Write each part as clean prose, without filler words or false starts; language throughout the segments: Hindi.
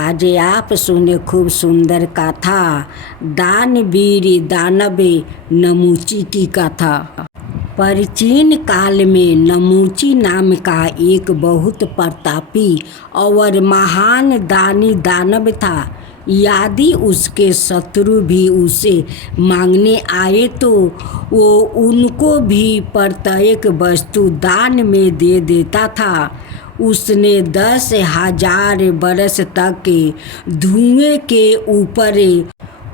आज आप सुने खूब सुंदर कथा दानवीर दानव नमूची की कथा। प्राचीन काल में नमूची नाम का एक बहुत प्रतापी और महान दानी दानव था। यदि उसके शत्रु भी उसे मांगने आए तो वो उनको भी प्रत्येक वस्तु दान में दे देता था। उसने 10,000 बरस तक धुएं के ऊपर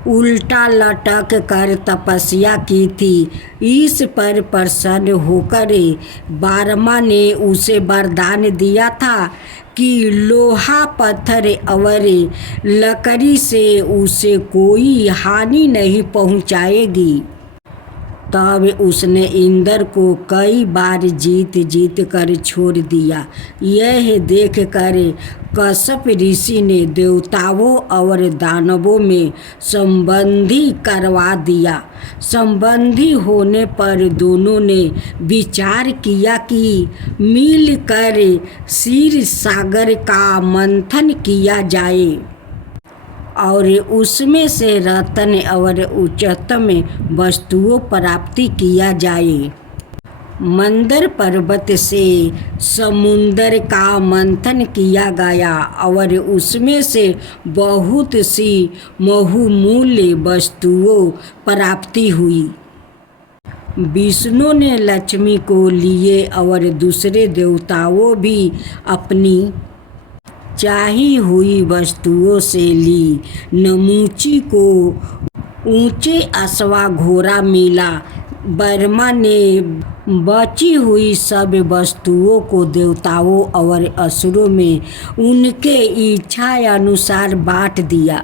उल्टा लटक कर तपस्या की थी। इस पर प्रसन्न होकर ब्रह्मा ने उसे वरदान दिया था कि लोहा पत्थर और लकड़ी से उसे कोई हानि नहीं पहुंचाएगी। तब उसने इंद्र को कई बार जीत कर छोड़ दिया। यह देखकर कश्यप ऋषि ने देवताओं और दानवों में संबंधी करवा दिया। संबंधी होने पर दोनों ने विचार किया कि मिलकर क्षीर सागर का मंथन किया जाए और उसमें से रत्न और उच्चतम वस्तुओं प्राप्ति किया जाए। मंदर पर्वत से समुद्र का मंथन किया गया और उसमें से बहुत सी बहुमूल्य वस्तुओं प्राप्ति हुई। विष्णु ने लक्ष्मी को लिए और दूसरे देवताओं भी अपनी चाही हुई वस्तुओं से ली। नमूची को ऊंचे अश्वा घोड़ा मिला। ब्रह्मा ने बची हुई सब वस्तुओं को देवताओं और असुरों में उनके इच्छा अनुसार बांट दिया।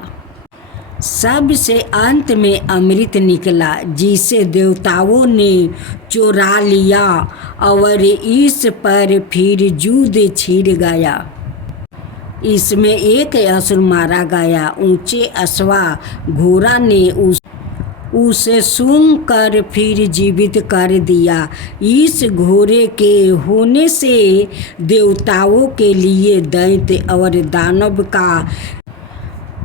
सबसे अंत में अमृत निकला जिसे देवताओं ने चुरा लिया और इस पर फिर युद्ध छिड़ गया। इसमें एक असुर मारा गया। ऊंचे अश्वा घोड़ा ने उसे सूंघ कर फिर जीवित कर दिया। इस घोड़े के होने से देवताओं के लिए दैत्य और दानव का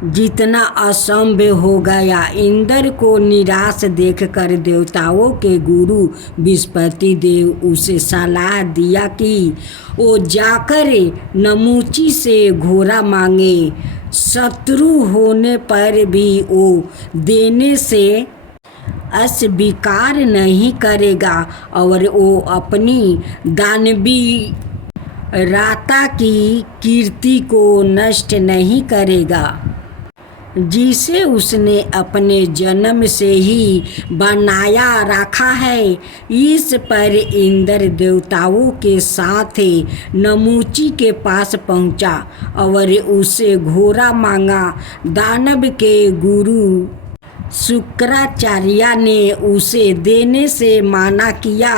जितना असंभव हो गया। इंद्र को निराश देखकर देवताओं के गुरु बृहस्पति देव उसे सलाह दिया कि वो जाकर नमूची से घोड़ा मांगे। शत्रु होने पर भी वो देने से अस्वीकार नहीं करेगा और वो अपनी दानवी राता की कीर्ति को नष्ट नहीं करेगा जिसे उसने अपने जन्म से ही बनाया रखा है। इस पर इंद्र देवताओं के साथ नमूची के पास पहुंचा और उसे घोड़ा मांगा। दानव के गुरु शुक्राचार्य ने उसे देने से मना किया।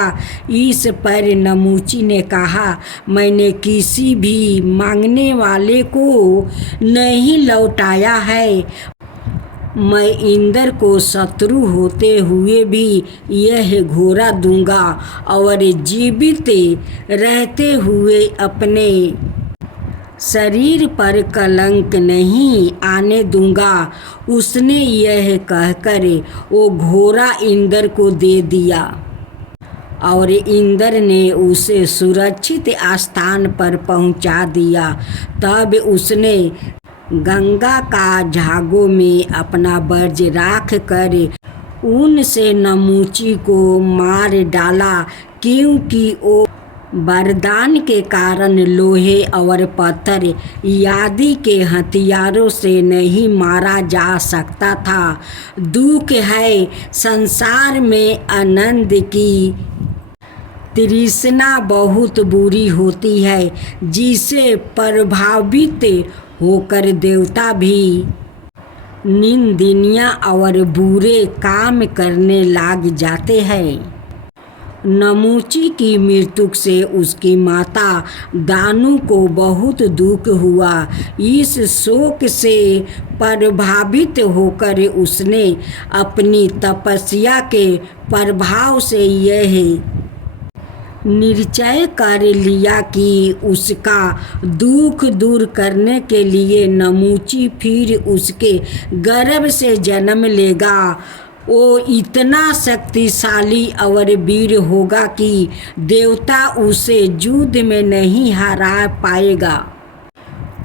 इस पर नमूची ने कहा, मैंने किसी भी मांगने वाले को नहीं लौटाया है। मैं इंद्र को शत्रु होते हुए भी यह घोड़ा दूंगा और जीवित रहते हुए अपने शरीर पर कलंक नहीं आने दूंगा। उसने यह कहकर वो घोड़ा इंद्र को दे दिया और इंद्र ने उसे सुरक्षित स्थान पर पहुंचा दिया। तब उसने गंगा का झागों में अपना वज्र राख कर उनसे नमूची को मार डाला, क्योंकि वो वरदान के कारण लोहे और पत्थर आदि के हथियारों से नहीं मारा जा सकता था। दुख है संसार में आनंद की तृष्णा बहुत बुरी होती है, जिसे प्रभावित होकर देवता भी निंदनीय और बुरे काम करने लग जाते हैं। नमूची की मृत्यु से उसकी माता दानु को बहुत दुख हुआ। इस शोक से प्रभावित होकर उसने अपनी तपस्या के प्रभाव से यह निश्चय कर लिया कि उसका दुख दूर करने के लिए नमूची फिर उसके गर्भ से जन्म लेगा। वो इतना शक्तिशाली और वीर होगा कि देवता उसे युद्ध में नहीं हरा पाएगा।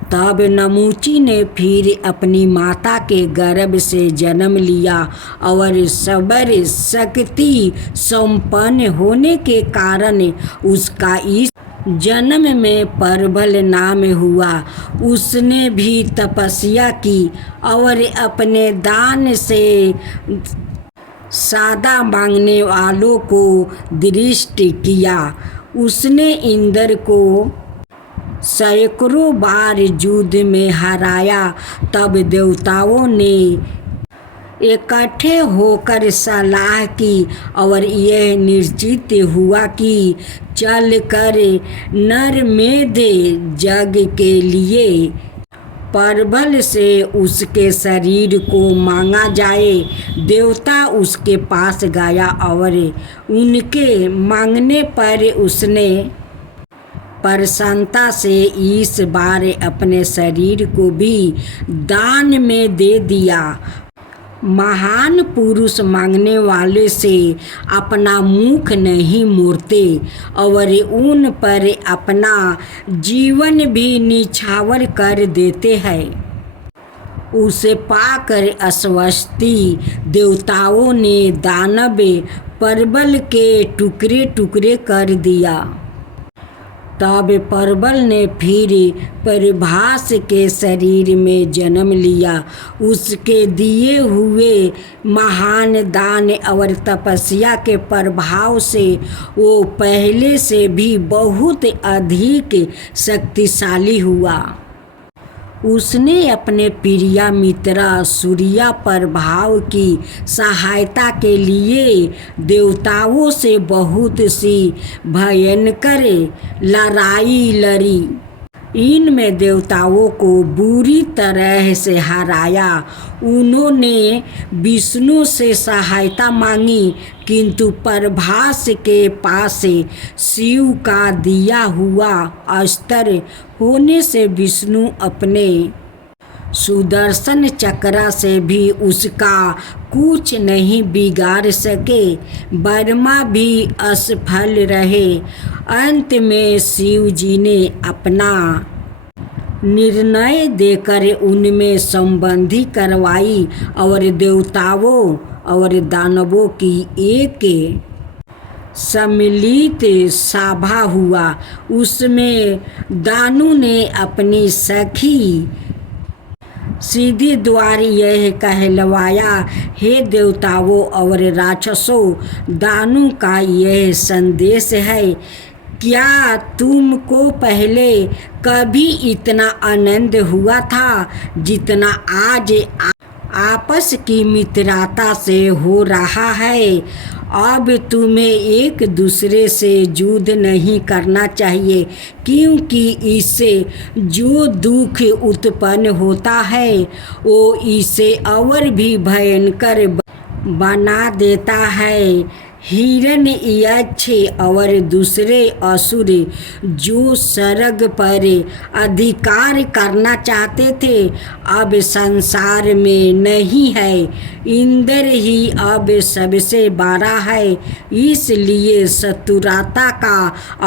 तब नमूची ने फिर अपनी माता के गर्भ से जन्म लिया और सबर शक्ति संपन्न होने के कारण उसका इस जन्म में परबल नाम हुआ। उसने भी तपस्या की और अपने दान से सादा मांगने वालों को दृष्ट किया। उसने इंद्र को सैकड़ों बार युद्ध में हराया। तब देवताओं ने इकट्ठे होकर सलाह की और यह निश्चित हुआ कि चलकर नरमेध यज्ञ के लिए परबल से उसके शरीर को मांगा जाए। देवता उसके पास गया और उनके मांगने पर उसने प्रसन्नता से इस बार अपने शरीर को भी दान में दे दिया। महान पुरुष मांगने वाले से अपना मुख नहीं मोड़ते और उन पर अपना जीवन भी निछावर कर देते हैं। उसे पाकर अस्वस्थी देवताओं ने दानव परबल के टुकड़े टुकड़े कर दिया। तब परबल ने फिर परिभास के शरीर में जन्म लिया। उसके दिए हुए महान दान और तपस्या के प्रभाव से वो पहले से भी बहुत अधिक शक्तिशाली हुआ। उसने अपने प्रिया मित्रा सूर्या प्रभाव की सहायता के लिए देवताओं से बहुत सी भयंकर लड़ाई लड़ी। इनमें देवताओं को बुरी तरह से हराया। उन्होंने विष्णु से सहायता मांगी, किंतु प्रभास के पास शिव का दिया हुआ अस्त्र होने से विष्णु अपने सुदर्शन चक्र से भी उसका कुछ नहीं बिगाड़ सके। ब्रह्मा भी असफल रहे। अंत में शिव जी ने अपना निर्णय देकर उनमें संबंधी करवाई और देवताओं और दानवों की एक सम्मिलित सभा हुआ। उसमें दानु ने अपनी सखी सीधी द्वार यह कहलवाया, हे देवताओं और राक्षसों, दानु का यह संदेश है, क्या तुमको पहले कभी इतना आनंद हुआ था जितना आज आपस की मित्रता से हो रहा है? अब तुम्हें एक दूसरे से युद्ध नहीं करना चाहिए, क्योंकि इससे जो दुख उत्पन्न होता है वो इसे और भी भयंकर बना देता है। हिरण्यक्ष और दूसरे असुर जो स्वर्ग पर अधिकार करना चाहते थे अब संसार में नहीं है। इंद्र ही अब सबसे बड़ा है, इसलिए शत्रुता का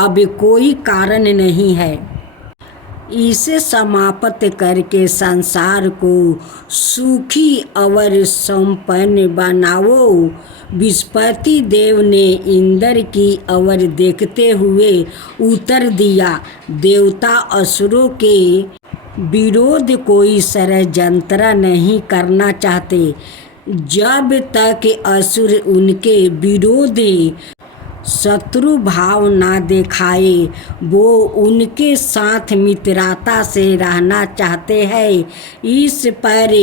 अब कोई कारण नहीं है। इसे समाप्त करके संसार को सुखी और संपन्न बनाओ। बृहस्पति देव ने इंद्र की ओर देखते हुए उत्तर दिया, देवता असुरों के विरोध कोई षड्यंत्र नहीं करना चाहते। जब तक असुर उनके विरोध शत्रु भाव ना दिखाए, वो उनके साथ मित्रता से रहना चाहते हैं। इस पर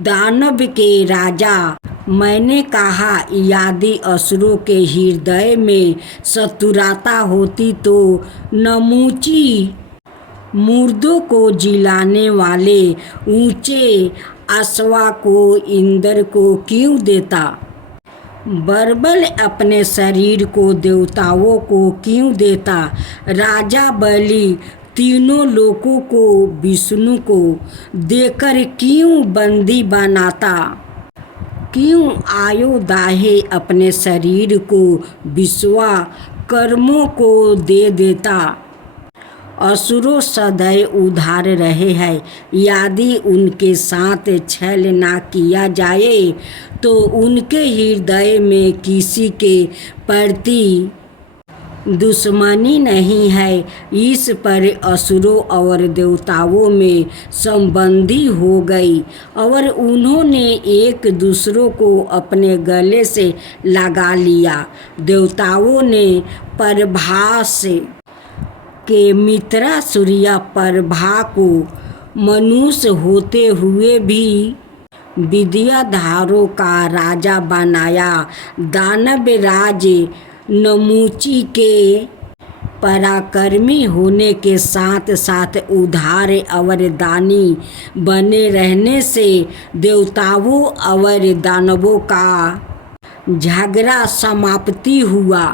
दानव के राजा मैंने कहा, यदि असुरों के हृदय में शत्रुता होती तो नमूची मुर्दों को जिलाने वाले ऊंचे अश्वा को इंद्र को क्यों देता? बर्बल अपने शरीर को देवताओं को क्यों देता? राजा बलि तीनों लोकों को विष्णु को देकर क्यों बंदी बनाता? क्यों आयो दाहे अपने शरीर को विश्वा कर्मों को दे देता? असुरों सदैव उधार रहे हैं, यदि उनके साथ छल ना किया जाए तो उनके हृदय में किसी के प्रति दुश्मनी नहीं है। इस पर असुरों और देवताओं में संबंधी हो गई और उन्होंने एक दूसरों को अपने गले से लगा लिया। देवताओं ने प्रभास के मित्रा सूर्या प्रभा को मनुष्य होते हुए भी विद्याधरों का राजा बनाया। दानव राज नमूची के पराक्रमी होने के साथ साथ उदार और दानी बने रहने से देवताओं और दानवों का झगड़ा समाप्ति हुआ।